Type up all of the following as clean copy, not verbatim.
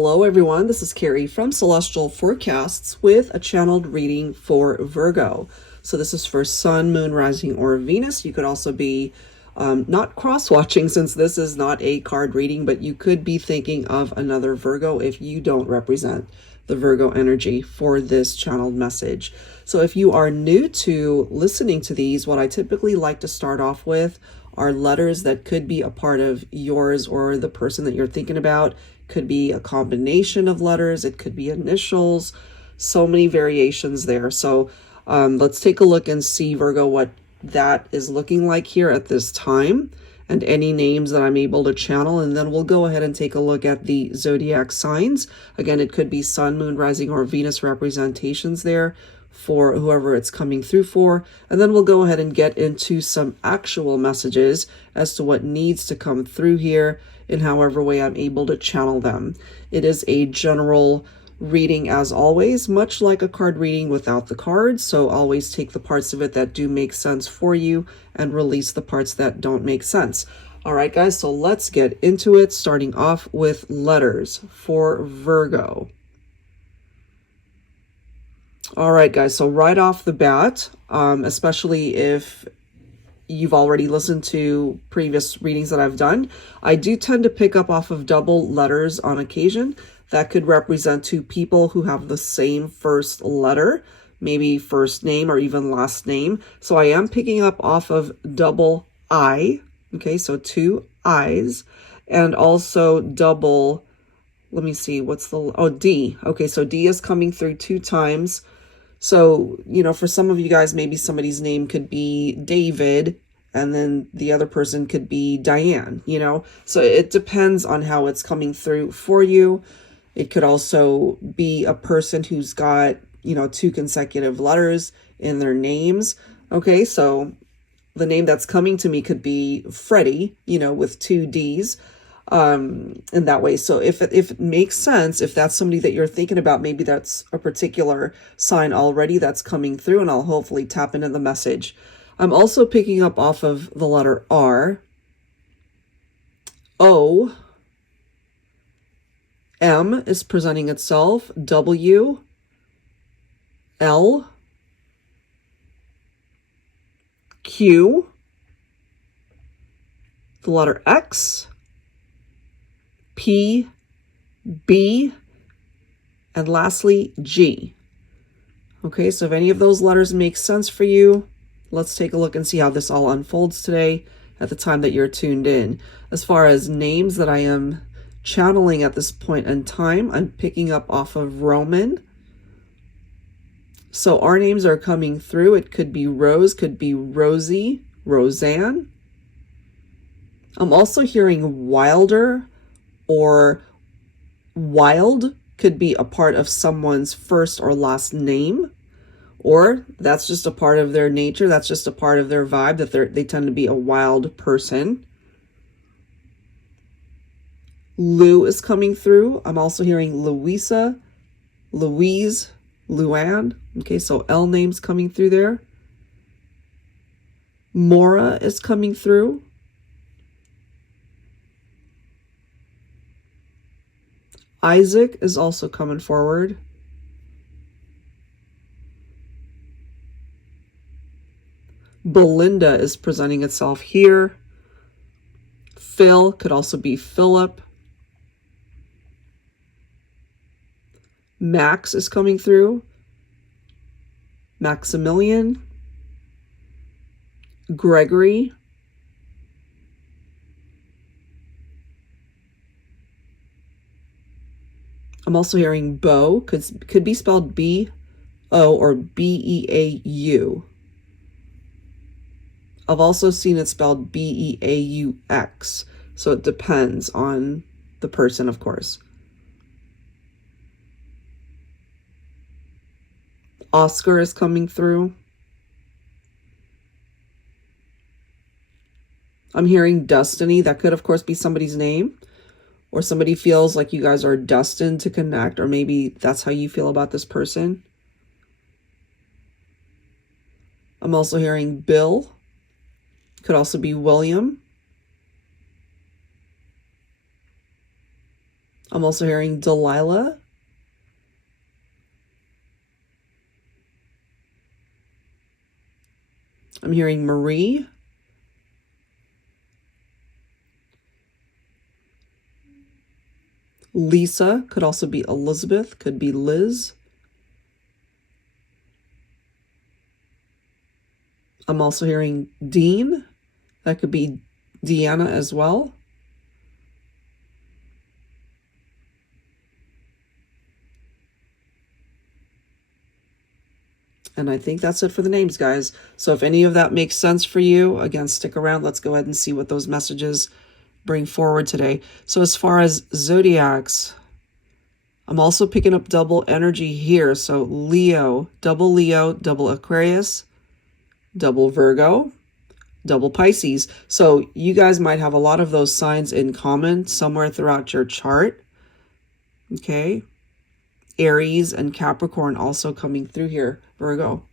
Hello everyone, this is Carrie from Celestial Forecasts with a channeled reading for Virgo. So this is for Sun, Moon, Rising, or Venus. You could also be not cross-watching since this is not a card reading, but you could be thinking of another Virgo if you don't represent the Virgo energy for this channeled message. So if you are new to listening to these, what I typically like to start off with are letters that could be a part of yours or the person that you're thinking about. Could be a combination of letters, it could be initials, so many variations there. So let's take a look and see, Virgo, what that is looking like here at this time and any names that I'm able to channel, and then we'll go ahead and take a look at the zodiac signs. Again, it could be Sun, Moon, Rising, or Venus representations there for whoever it's coming through for, and then we'll go ahead and get into some actual messages as to what needs to come through here in however way I'm able to channel them. It is a general reading as always, much like a card reading without the cards, so always take the parts of it that do make sense for you and release the parts that don't make sense. All right, guys, so let's get into it, starting off with letters for Virgo. All right, guys, so right off the bat, especially if you've already listened to previous readings that I've done, I do tend to pick up off of double letters on occasion. That could represent two people who have the same first letter, maybe first name or even last name. So I am picking up off of double I, okay, so two I's, and also double, let me see, D. Okay, so D is coming through two times. So, you know, for some of you guys, maybe somebody's name could be David and then the other person could be Diane, you know. So it depends on how it's coming through for you. It could also be a person who's got, you know, two consecutive letters in their names. Okay, so the name that's coming to me could be Freddie, you know, with two D's. In that way. So if it makes sense, if that's somebody that you're thinking about, maybe that's a particular sign already that's coming through, and I'll hopefully tap into the message. I'm also picking up off of the letter R, O, M is presenting itself, W, L, Q, the letter X, P, B, and lastly, G. Okay, so if any of those letters make sense for you, let's take a look and see how this all unfolds today at the time that you're tuned in. As far as names that I am channeling at this point in time, I'm picking up off of Roman. So our names are coming through. It could be Rose, could be Rosie, Roseanne. I'm also hearing Wilder, or wild could be a part of someone's first or last name, or that's just a part of their nature. That's just a part of their vibe, that they tend to be a wild person. Lou is coming through. I'm also hearing Louisa, Louise, Luann. Okay, so L names coming through there. Mora is coming through. Isaac is also coming forward. Belinda is presenting itself here. Phil could also be Philip. Max is coming through. Maximilian. Gregory. I'm also hearing Beau, could be spelled B-O or B-E-A-U. I've also seen it spelled B-E-A-U-X, so it depends on the person, of course. Oscar is coming through. I'm hearing Destiny. That could, of course, be somebody's name. Or somebody feels like you guys are destined to connect, or maybe that's how you feel about this person. I'm also hearing Bill. Could also be William. I'm also hearing Delilah. I'm hearing Marie. Lisa, could also be Elizabeth, could be Liz. I'm also hearing Dean. That could be Deanna as well. And I think that's it for the names, guys. So if any of that makes sense for you, again, stick around. Let's go ahead and see what those messages bring forward today. So as far as zodiacs, I'm also picking up double energy here. So Leo, double Aquarius, double Virgo, double Pisces. So you guys might have a lot of those signs in common somewhere throughout your chart. Okay. Aries and Capricorn also coming through here, Virgo.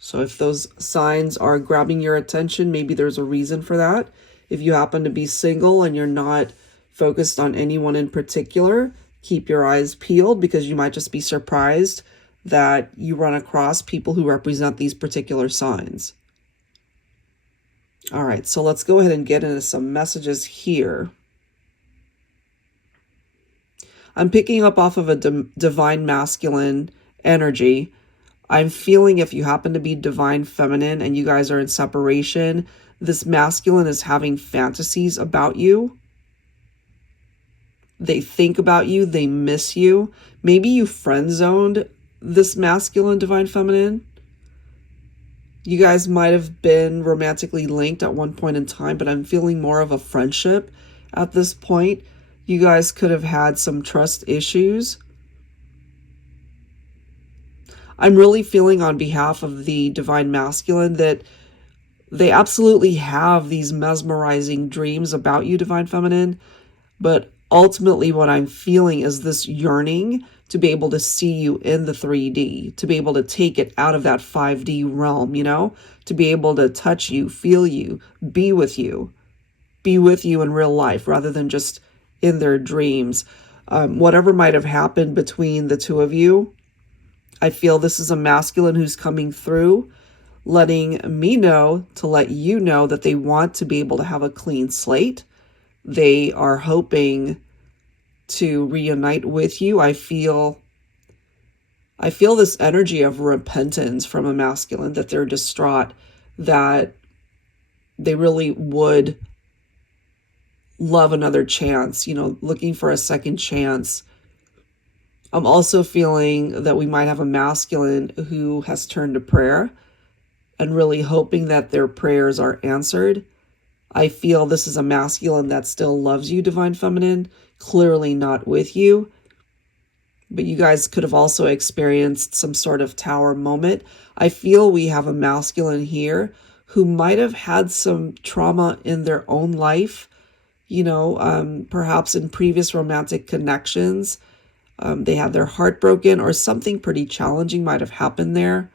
So if those signs are grabbing your attention, maybe there's a reason for that. If you happen to be single and you're not focused on anyone in particular, keep your eyes peeled, because you might just be surprised that you run across people who represent these particular signs. All right, so let's go ahead and get into some messages here. I'm picking up off of a divine masculine energy. I'm feeling if you happen to be divine feminine and you guys are in separation, this masculine is having fantasies about you. They think about you. They miss you. Maybe you friend zoned this masculine divine feminine. You guys might have been romantically linked at one point in time, but I'm feeling more of a friendship at this point. You guys could have had some trust issues. I'm really feeling on behalf of the divine masculine that they absolutely have these mesmerizing dreams about you, divine feminine. But ultimately what I'm feeling is this yearning to be able to see you in the 3D, to be able to take it out of that 5D realm, you know, to be able to touch you, feel you, be with you in real life rather than just in their dreams. Whatever might have happened between the two of you, I feel this is a masculine who's coming through, letting me know to let you know that they want to be able to have a clean slate. They are hoping to reunite with you. I feel this energy of repentance from a masculine, that they're distraught, that they really would love another chance, you know, looking for a second chance. I'm also feeling that we might have a masculine who has turned to prayer and really hoping that their prayers are answered. I feel this is a masculine that still loves you, divine feminine, clearly not with you. But you guys could have also experienced some sort of tower moment. I feel we have a masculine here who might have had some trauma in their own life, you know, perhaps in previous romantic connections. They had their heart broken or something pretty challenging might have happened there.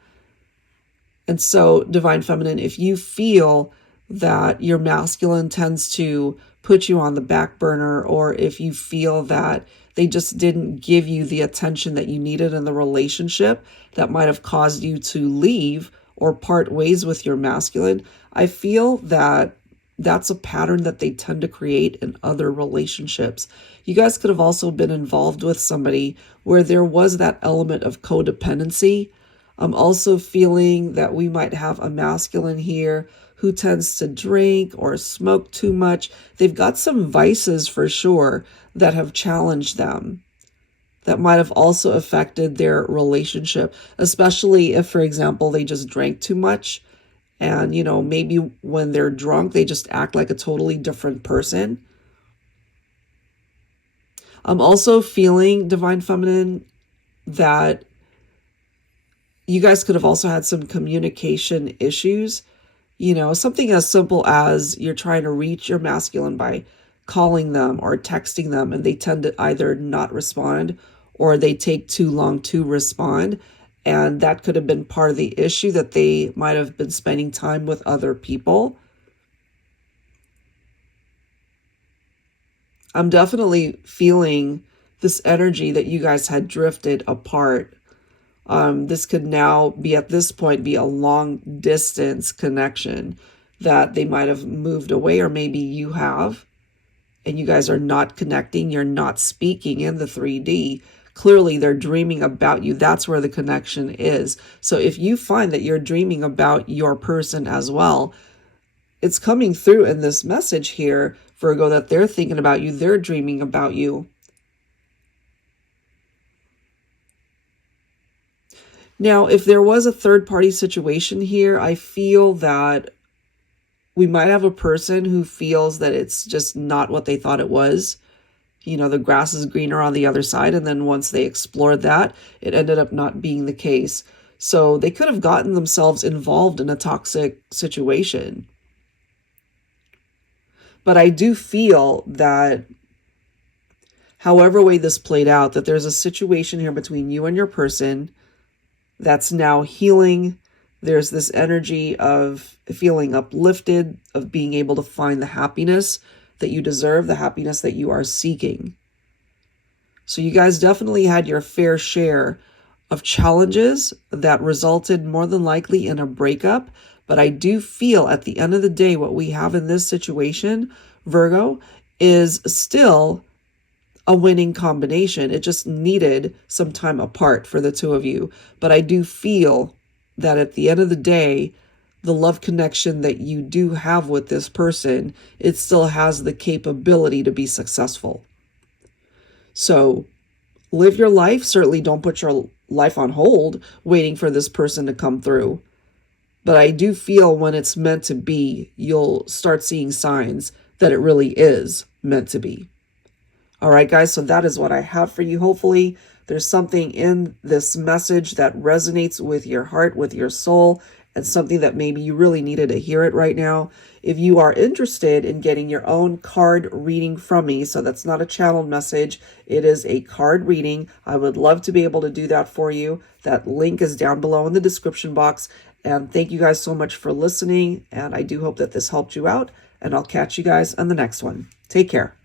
And so, divine feminine, if you feel that your masculine tends to put you on the back burner, or if you feel that they just didn't give you the attention that you needed in the relationship that might have caused you to leave or part ways with your masculine, I feel that that's a pattern that they tend to create in other relationships. You guys could have also been involved with somebody where there was that element of codependency. I'm also feeling that we might have a masculine here who tends to drink or smoke too much. They've got some vices for sure that have challenged them, that might have also affected their relationship, especially if, for example, they just drank too much. And, you know, maybe when they're drunk, they just act like a totally different person. I'm also feeling, divine feminine, that you guys could have also had some communication issues. You know, something as simple as you're trying to reach your masculine by calling them or texting them, and they tend to either not respond or they take too long to respond. And that could have been part of the issue, that they might have been spending time with other people. I'm definitely feeling this energy that you guys had drifted apart. This could now be, at this point, be a long distance connection that they might have moved away, or maybe you have, and you guys are not connecting. You're not speaking in the 3D. Clearly, they're dreaming about you. That's where the connection is. So if you find that you're dreaming about your person as well, it's coming through in this message here, Virgo, that they're thinking about you. They're dreaming about you. Now, if there was a third-party situation here, I feel that we might have a person who feels that it's just not what they thought it was. You know, the grass is greener on the other side, and then once they explored that, it ended up not being the case. So they could have gotten themselves involved in a toxic situation. But I do feel that however way this played out, that there's a situation here between you and your person that's now healing. There's this energy of feeling uplifted, of being able to find the happiness that you deserve, the happiness that you are seeking. So you guys definitely had your fair share of challenges that resulted more than likely in a breakup. But I do feel at the end of the day, what we have in this situation, Virgo, is still a winning combination. It just needed some time apart for the two of you. But I do feel that at the end of the day, the love connection that you do have with this person, it still has the capability to be successful. So live your life. Certainly don't put your life on hold waiting for this person to come through. But I do feel when it's meant to be, you'll start seeing signs that it really is meant to be. All right, guys, so that is what I have for you. Hopefully there's something in this message that resonates with your heart, with your soul, and something that maybe you really needed to hear it right now. If you are interested in getting your own card reading from me, so that's not a channeled message, it is a card reading, I would love to be able to do that for you. That link is down below in the description box. And thank you guys so much for listening. And I do hope that this helped you out. And I'll catch you guys on the next one. Take care.